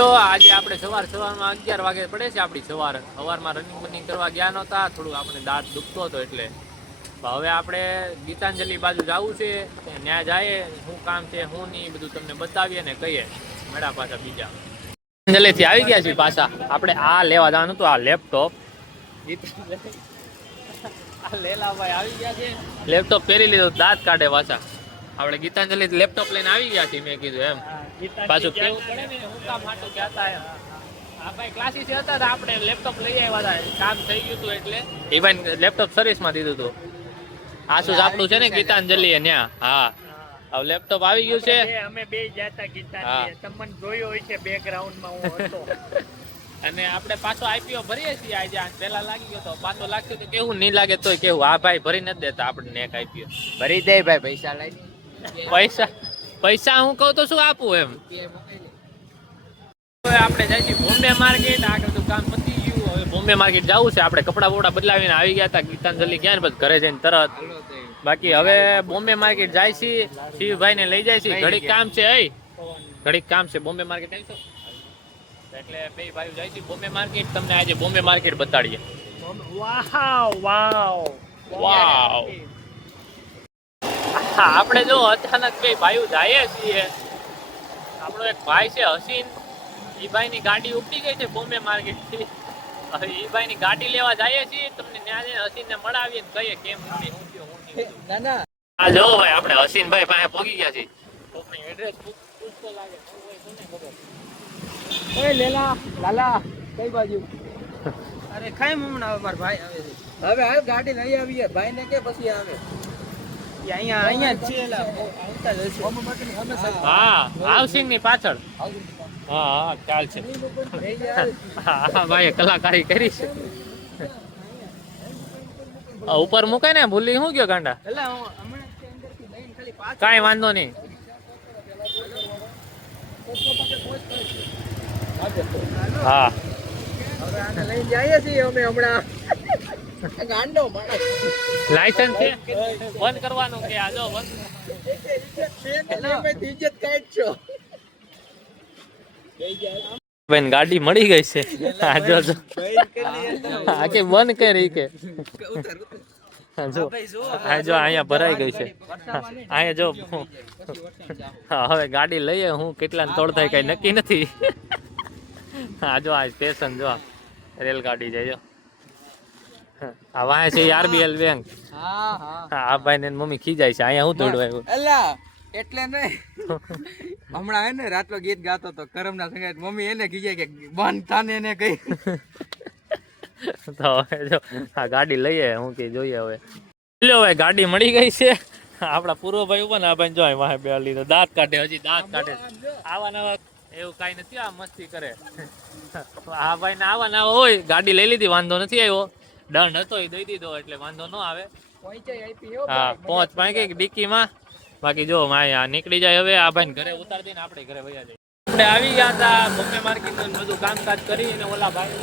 તો આજે આપણે સવારમાં 11 વાગે પડે છે આપણી સવારમાં રનિંગ કરવા ગયા નહોતા, થોડું આપણે દાંત દુખતો હતો એટલે. હવે આપણે ગીતાંજલિ બાજુ જવું છે, ત્યાં જાય શું કામ છે શું નહીં બધું તમને બતાવીએ ને કહીએ. મેળા પાછા બીજા ગીતાંજલિ થી આવી ગયા છીએ પાછા. આપણે આ લેવા જવાનું હતું, આ લેપટોપ. લેલાભાઈ આવી ગયા છે, લેપટોપ પહેરી લીધું, દાંત કાઢે પાછા. આપણે ગીતાંજલિ લેપટોપ લઈને આવી ગયા છીએ, મેં કીધું એમ પાછું કેવું પડે ને હું કામ માટું કહેતા એમ. આ ભાઈ ક્લાસીસ હતા તો આપણે લેપટોપ લઈ આવ્યા હતા, કામ થઈ ગયું હતું એટલે એ ભાઈ લેપટોપ સર્વિસમાં દીધું હતું. આસુસ આપણું છે ને ગીતાંજલિ ત્યાં. હા હવે લેપટોપ આવી ગયું છે. અમે બે જતા ગીતાંજલિ, તમને જોયો હોય છે બેકગ્રાઉન્ડમાં હું હતો. અને આપણે પાછો આઈપીઓ ભરીએ છીએ આજે. પેલા લાગી ગયો તો પાછો લાગશે તો કેવું નહીં લાગે તોય કેવું. આ ભાઈ ભરી નથી દેતા આપણને એક આઈપીઓ. ભરી દે ભાઈ, પૈસા લઈ. પૈસા હું કહું તો શું આપું એમ. આપણે જાય છે બોમ્બે માર્કેટ, આગળ તો કામ પતી ગયું. હવે બોમ્બે માર્કેટ જવું છે. આપણે કપડા બોડા બદલાવીને આવી ગયા હતા ગીતાંજલિ ગયા ને, પછી ઘરે જઈને તરત. બાકી હવે બોમ્બે માર્કેટ જાય છે, શિવભાઈ ને લઈ જાય છે. ઘડીક કામ છે, ઘડીક કામ છે. બોમ્બે માર્કેટ આવીશું એટલે બે ભાઈઓ જાય છે બોમ્બે માર્કેટ. તમને આજે બોમ્બે માર્કેટ બતાડીએ. વાવ વાવ વાવ. આપણે જો અચાનક બે ભાઈઓ જઈએ છીએ. આપણો એક ભાઈ છે હસીન, એ ભાઈ ની ગાડી ઉપડી ગઈ છે બોમ્બે માર્કેટ થી. હવે એ ભાઈ ની ગાડી લેવા જઈએ છીએ. તમને ત્યાં જઈને હસીન ને મળાવીએ કહીએ કેમ નથી હું થયું હું નહીં. આ જો ભાઈ આપણે હસીનભાઈ પાસે પહોંચી ગયા છીએ. કોકની એડ્રેસ પૂછતો લાગે હોય તો ને ખબર. ઓય લેલા લાલા કઈ બાજુ? અરે ખાઈ હમણાં માર ભાઈ આવે છે. હવે હાલ ગાડી લઈ આવીએ, ભાઈ ને કે પછી આવે. અહીંયા જ છે. હા હાઉસિંગ ની પાછળ. હા ચાલ છે. હા ભાઈ કલાકારી કરી છે. ઉપર મૂકે ને ભૂલી શું ગયો ગાંડા. કાંઈ વાંધો નહીં. હા હવે આને લઈ જઈએ છીએ અમે હમણાં. ગાંડો માણસ. લાયસન્સ છે બંધ કરવાનું કે આ જો બંધ. ઇજ્જત કાઢ છો. બેન ગાડી મળી ગઈ છે. આ જો જો આ કે બંધ કરી કે જો આ જો અહીંયા ભરાઈ ગઈ છે. અહીંયા જો હવે ગાડી લઈએ. હું કેટલા તોડ થાય કઈ નક્કી નથી. આ જો આ સ્ટેશન જો રેલગાડી જાય. આ વાય છે આરબીએલ બેંક. હા હા આ ભાઈ ને મમ્મી ખીજાય છે. અહીંયા હું તોડવા આવ્યું. એલા એટલે નહીં, હમણાં હે ને રાતલો ગીત ગાતો તો કરમના સંગાત. મમ્મી એને કીધે કે બંધ થાને એને કઈ. તો હવે જો આ ગાડી લઈએ. હું કે જોઈએ હવે. લ્યો હવે ગાડી મળી ગઈ છે. આપડા પૂર્વ ભાઈ ઉપર આ ભાઈ જો વાહે બે લીધો દાંત કાઢે. હજી દાંત કાઢે. આવા નવા એવું કઈ નથી. આ મસ્તી કરે. આ ભાઈ ને આવા નવા હોય. ગાડી લઈ લીધી, વાંધો નથી આવ્યો. દંડ હતો એ દઈ દીધો એટલે વાંધો ન આવે. હા પહોંચ પાઈ ગઈ ડિક્કીમાં. બાકી જો માયા નીકળી જાય. હવે આ ભાઈ ઘરે ઉતાર દઈને આપણે ઘરે વયા જઈએ. આપણે આવી ગયા હતા બોમ્બે માર્કેટ નું બધું કામકાજ કરીને ઓલા ભાઈ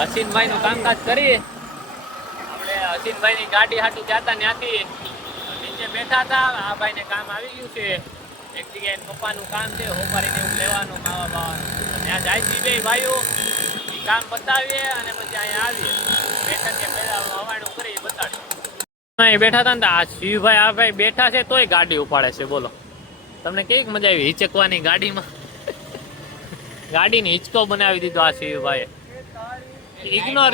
હસીનભાઈ નું કામકાજ કરી. આપણે હસીનભાઈ ની ગાડી હાટું જતા ત્યાંથી નીચે બેઠા હતા. આ ભાઈ ને કામ આવી ગયું છે. એક જગ્યાએ પપ્પાનું કામ છે, હોપારીને એવું લેવાનું માવા બાવાનું. ત્યાં જાય છે બે ભાઈઓ. એ કામ બતાવીએ અને પછી અહીંયા આવીએ. બેઠા ત્યાં પહેલા હવાણું કરી બતાડીએ. બેઠા હતા ને આ શિવભાઈ આ ભાઈ બેઠા છે તોય ગાડી ઉપાડે છે. બોલો તમને કેવી મજા આવી હિચકવાની ગાડીમાં. ગાડીની હિચકો બનાવી દીધો આ શિવભાઈ. ઇગ્નોર.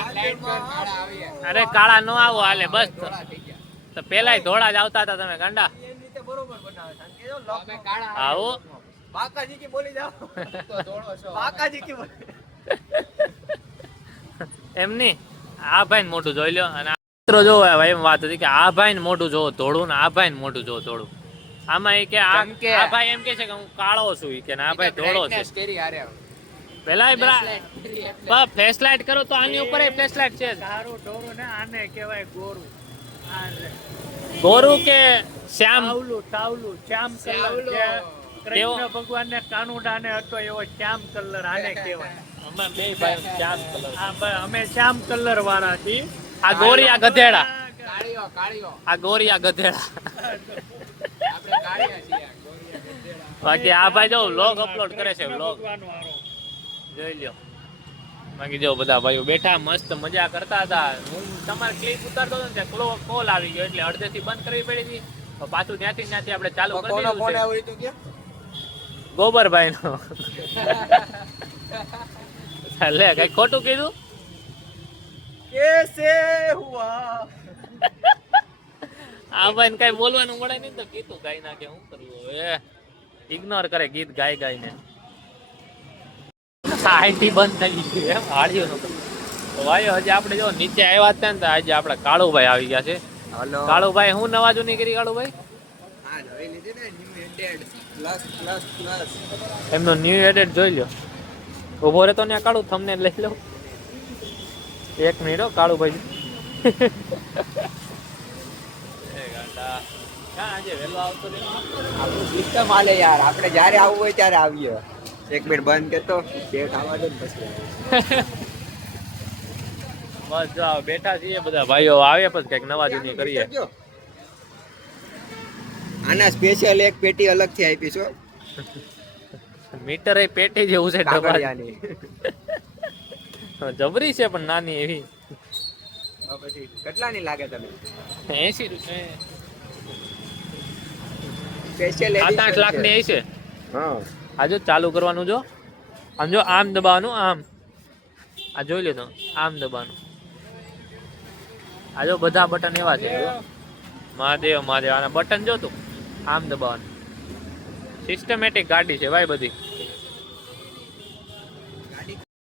અરે કાળા ન આવો હાલે બસ. તો પેલા ધોળા જ આવતા હતા તમે ગાંડા. આવો બાકાજી કી બોલી જાઓ. બાકાજી કી બોલી. એમ નહીં આ ભાઈ ને મોટું જોઈ લ્યો. અને મિત્રો જો ભાઈ એમ વાત હતી કે આ ભાઈ ને મોટું જોવો થોડું ને આ ભાઈ ને મોટું જોવો થોડું. આમાં એ કે આ ભાઈ એમ કે છે કે હું કાળો છું કે આ ભાઈ ધોળો છે. પેલા ફ્લેશ લાઇટ કરો તો આની ઉપર ફ્લેશ લાઇટ છે. તારું ઢોરું ને આને કહેવાય ગોરું. ગોરું કે શ્યામ તાવલું શ્યામ કલર. કૃષ્ણ ભગવાન ને કાનુડા ને હતો એવો શ્યામ કલર આને કહેવાય. અમે બે ભાઈ શ્યામ કલર. અમે શ્યામ કલર વાળા છીએ. આ ગોરી આ ગધેડા. કાળીઓ આ ગોરી આ ગધેડા. બાકી આ ભાઈ જો વ્લોગ અપલોડ કરે છે વ્લોગ ભગવાનનો હારો. જોઈ લ્યો. બાકી જો બધા ભાઈઓ બેઠા મસ્ત મજા કરતા હતા. હું તમારી ક્લિપ ઉતારતો હતો ને ત્યાં કોલ આવી ગયો એટલે અડધેથી બંધ કરવી પડી હતી. તો પાછું ત્યાંથી આપણે ચાલુ કરી કોનો ફોન દીધું આવ્યો તો કે છે ગોબરભાઈ નો. લે કઈ ખોટું કીધું. કેસે હુઆ આ ભાઈ કઈ બોલવાનું મળે નહીં તો કીધું ગાઈ નાખે. શું કરવું હવે, ઇગ્નોર કરે ગીત ગાઈ ગાઈને. આઈટી બંધ થઈ ગઈ એમ હાડ્યો નતો. તો ભાઈ હજી આપણે જો નીચે આવ્યા હતા ને તો આજે આપણે કાળુભાઈ આવી ગયા છે. હલો કાળુભાઈ હું નવા જૂની કરી કાળુભાઈ? હા નવી લીધી ને new handed plus plus plus એમનો ન્યુ એડેડ જોઈ લ્યો. ઉભો રહેતો ને કાળું તમને લઈ લઉં. એક મિનિટ હો કાળુભાઈ. આજે વહેલો આવતો આપણું સિસ્ટમ હાલે યાર, આપણે જ્યારે આવવું હોય ત્યારે આવીએ. એક મિનિટ બંધ કરતો ડેટ આવવા દે ને પછી બસ જો બેઠા છીએ બધા ભાઈઓ, આવે પછી કઈક નવા જૂની કરીએ. આના સ્પેશિયલ એક પેટી અલગથી આપી છો મીટર એ પેટી જેવું છે ડબ્બા. કાગળિયાની. જબરી છે પણ નાની એવી. પછી કેટલાની લાગે તમે? 80 રૂપિયા. સ્પેશિયલ 7-8 લાખ ની છે. હા આ જો ચાલુ કરવાનું, જો આમ જો આમ દબાવવાનું, આમ આ જોઈ લે તો આમ દબાવવાનું. આ જો બધા બટન એવા છે. જો મહાદેવ મહાદેવ, આના બટન જો તું આમ દબાવવાનું. સિસ્ટમેટિક ગાડી છે ભાઈ બધી.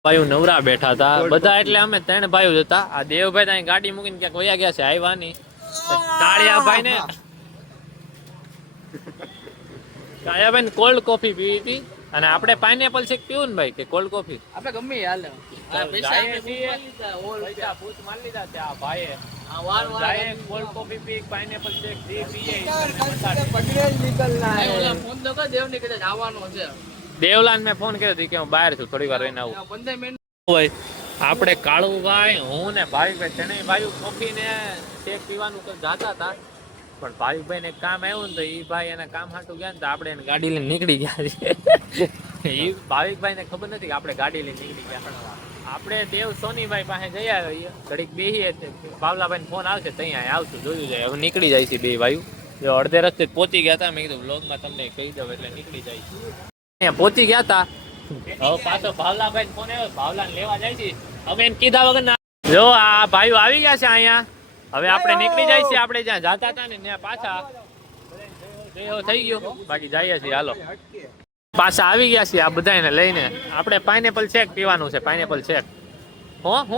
ભાઈઓ નવરા બેઠા હતા બધા, એટલે અમે 3 ભાઈઓ જ હતા. આ દેવભાઈ ત્યાં ગાડી મૂકીને ક્યાંક વયા ગયા છે, આવ્યા નહીં. કાળિયાભાઈ ને કાળિયાભાઈ કોલ્ડ કોફી પીવી હતી, અને આપણે પાઇનેપલ શેક પીવું ને ભાઈ કે કોલ્ડ કોફી? આપણે ગમે હાલે. પૈસા ભૂત મારી લીધા છે આ ભાઈએ. જાય કોલ્ડ કોફી પી, પાઇનેપલ શેક જે પીએ. દેવલાન મેં ફોન કર્યો હતો કે હું બહાર છું, થોડી વાર રહીને આવું. ભાઈ આપણે કાળુભાઈ, હું ને ભાવિકભાઈ ત્રણેય ભાઈઓ કોફી ને શેક પીવાનું જાતા હતા. પણ ભાવિકભાઈ ને કામ આવ્યું ને તો એ ભાઈ એના કામ હાટું ગયા ને તો આપણે એને ગાડી લઈને નીકળી ગયા છે. એ ભાવિકભાઈ ને ખબર નથી કે આપણે ગાડી લઈને નીકળી ગયા. આપણે દેવ સોનીભાઈ પાસે જઈ આવ્યા, ઘડીક બેહીએ, ભાવલાભાઈ ને ફોન આવશે ત્યાં આવશું, જોયું જાય. હવે નીકળી જાય છે બે ભાઈ. જો અડધે રસ્તે પહોંચી ગયા હતા, મેં કીધું વ્લોગમાં તમને કહી દઉં એટલે નીકળી જાય. અહીંયા પહોંચી ગયા હતા. હવે પાછો ભાવલાભાઈ ફોન આવ્યો, ભાવલા લેવા જાય છે. હવે એને કીધા વગર ના. જો આ ભાઈઓ આવી ગયા છે અહીંયા. હવે આપણે નીકળી જાય છે, આપણે જ્યાં જાતા હતા ને ત્યાં પાછા થઈ ગયો. બાકી જઈએ છીએ, હાલો પાછા આવી ગયા છીએ આ બધાને લઈને. આપણે પાઇનેપલ શેક પીવાનું છે, પાઇનેપલ શેક. હો 200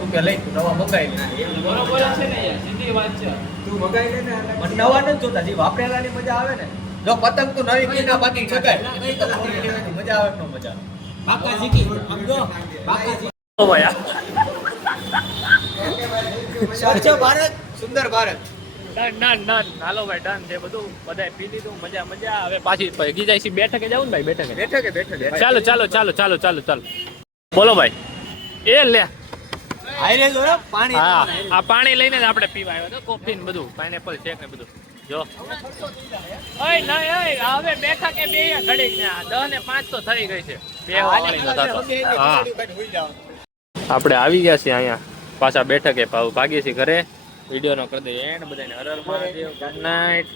રૂપિયા લઈ તું નવા મંગાવી લે. બરોબર છે ને યાર, સીધી વાત છે. તું મંગાવી લે ને. મને નવા નથી જોતા, જે વાપરેલાની મજા આવે ને. જો પતંગ તું નવી કીના બાકી શકાય, મજા આવે નો મજા. બાકા શીખી સમજો, બાકા શીખી. ઓ ભાઈ સ્વચ્છ ભારત સુંદર ભારત. ડન હાલો ભાઈ, ડન છે બધું. બધાય પી લીધું, મજા. હવે પાછી ગી જાય છે બેઠકે જવું ને ભાઈ, બેઠકે. ચાલો. બોલો ભાઈ. એ લે હાઈરે જો પાણી. હા, આ પાણી લઈને જ આપણે પીવા આવ્યો તો, કોફી ને બધું, પાઇનેપલ શેક ને બધું. જો ઓય નહીં ઓય, હવે બેઠા કે બે ઘડીક ને 10 ને 5 તો થઈ ગઈ છે. હા, આપણે આવી ગયા છીએ અહીંયા પાછા બેઠકે. ભાગીએ છીએ ઘરે. વિડીયો નો કરી દઈએ એન્ડ. બધાને હર હર મહાદેવ, ગુડ નાઇટ.